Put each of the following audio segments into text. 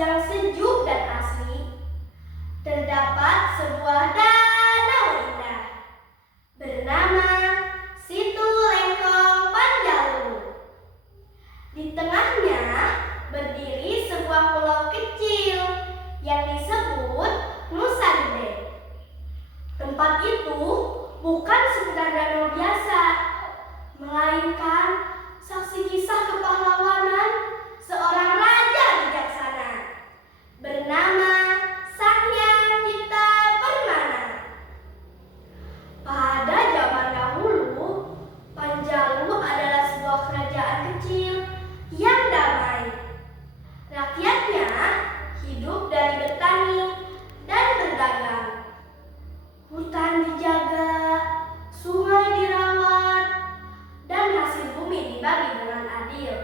yang sejuk dan asli, terdapat sebuah danau indah bernama Situ Lengkong Panjalu. Di tengahnya berdiri sebuah pulau kecil yang disebut Nusa Gede. Tempat itu bukan sekedar danau biasa, melainkan saksi kisah kepahlawanan seorang raja bijaksana bernama Sang Hyang Cipta Permana. Pada zaman dahulu, Panjalu adalah sebuah kerajaan kecil yang damai. Rakyatnya hidup dari bertani dan berdagang. Hutan dijaga, sungai dirawat, dan hasil bumi dibagi dengan adil.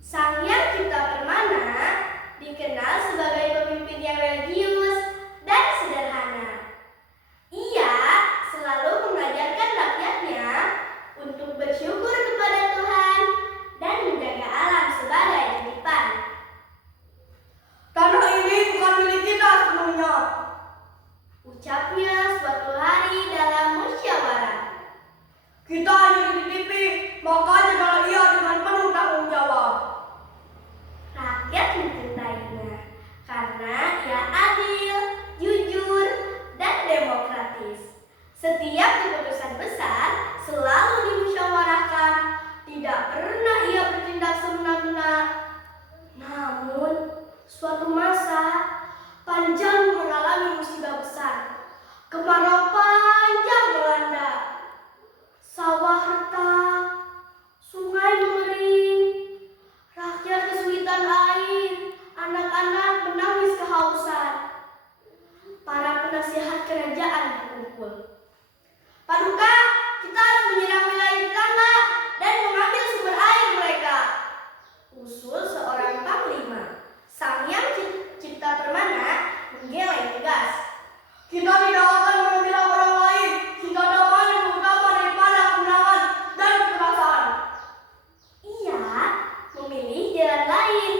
Sang Hyang Cipta Permana dikenal sebagai pemimpin yang religius dan sederhana. Ia selalu mengajarkan rakyatnya untuk bersyukur kepada Tuhan dan menjaga alam sebagai titipan. Tanah ini bukan milik kita sepenuhnya, ucapnya suatu hari dalam musyawarah. kita hanya dititipi, maka jagalah ia dengan penuh tanggung jawab. Rakyat mencintainya karena ia adil, jujur, dan demokratis. Setiap keputusan besar selalu dimusyawarahkan, tidak pernah ia bertindak semena-mena. Namun, suatu masa Panjalu mengalami musibah besar. Kemarau panjang melanda. Sawah retak, sungai mengering, rakyat kesulitan air, anak-anak menangis kehausan. Para penasihat kerajaan berkumpul. Paduka, kita harus menyerang wilayah tetangga dan mengambil sumber air mereka, usul seorang panglima. Sang Hyang Cipta Permana menggeleng tegas. Kita tidak akan membela orang lain hingga damai lebih utama daripada kemenangan dan kekerasan. Ia memilih jalan lain,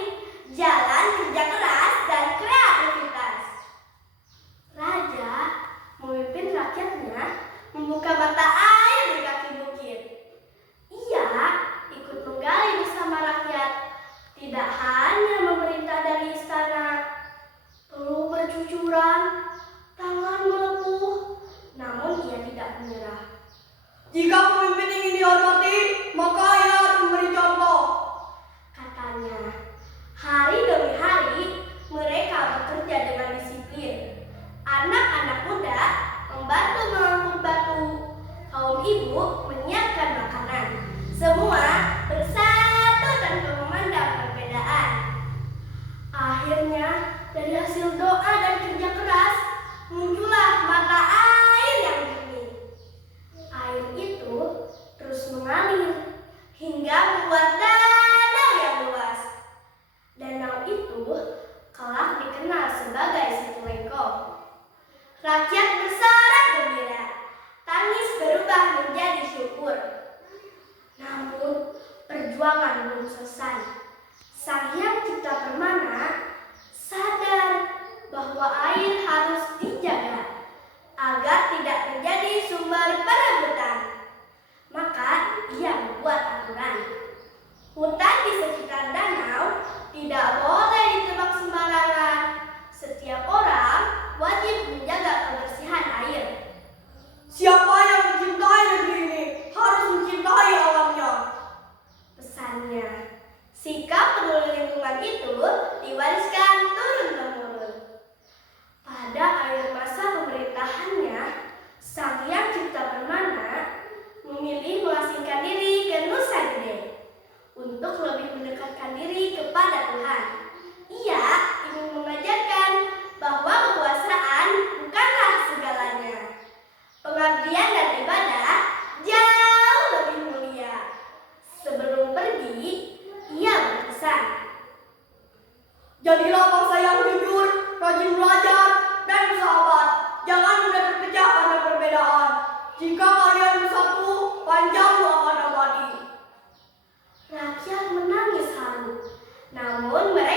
jalan kerja keras dan kreativitas. Raja memimpin rakyatnya membuka mata air di kaki bukit. Ia ikut menggali bersama rakyat, tidak hanya memerintah dari istana. Peluru bercucuran, tangan melepuh, namun ia tidak menyerah. Jika pemimpin ingin dihormati, maka ia harus memberi contoh, Katanya, hari demi hari mereka bekerja dengan disiplin. Anak-anak muda membantu mengangkut batu, kaum ibu menyiapkan makanan. Semua bersatu tanpa memandang perbedaan. Akhirnya, dari hasil doa dan kerja keras, muncullah mata air yang jernih. Air itu terus mengalir hingga membuat danau yang luas. Danau itu kelak dikenal sebagai Situ Lengkong. Rakyat bersorak gembira, tangis berubah menjadi syukur. Namun perjuangan belum selesai. Sang Hyang Cipta Permana sadar bahwa air harus dijaga agar tidak menjadi sumber perebutan. Maka ia membuat aturan. Hutan di sekitar danau tidak boleh ditebang sembarangan. Setiap orang wajib menjaga kebersihan air. siapa yang mencintai negeri ini harus mencintai alamnya. Pesannya, sikap peduli lingkungan itu diwariskan turun-temurun. Pada akhir masa pemerintahannya, Sang Hyang Cipta Permana memilih mengasingkan diri ke Nusa Gede untuk lebih mendekatkan diri kepada Tuhan. Ia ingin mengajarkan bahwa kekuasaan bukanlah segalanya. Pengabdian dan ibadah jauh lebih mulia. Sebelum pergi, ia berpesan, Jadilah bangsa yang jujur, rajin belajar, dan bersahabat. Jangan mudah terpecah karena perbedaan. Jika kalian bersatu, Panjalu akan abadi. rakyat menangis haru. Namun mereka